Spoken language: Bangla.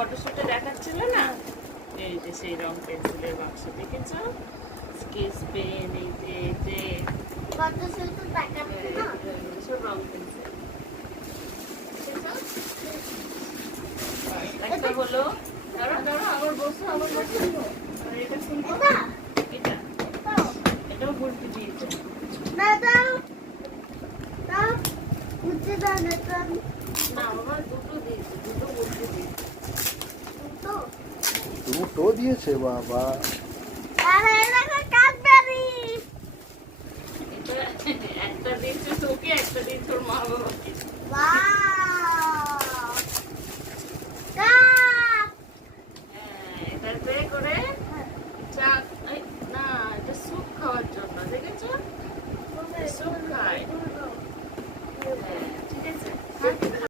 ফটোশুটে দেখাচ্ছিল না, এই যে সেই রং পেন্সিলের বাক্স দেখেছো, স্কেচ পেন, এই যে ফটোশুটে দেখাচ্ছিল না সব রং পেন্সিল। একটা হলো, দাঁড়া আবার বসো আর এটা শুনবো, এটাও বলতে দিয়েছে না দাও দাও উঠে দাও না না, আমার দুটো দিয়েছে, দুটো বলতে দিয়েছে। তো দুটো দিয়েছে বাবা। আরে দেখো কাটবেরি এটা একটা দিয়েছে তোকে, একটা দিয়েছে ওর মা বাবাকে। বাহ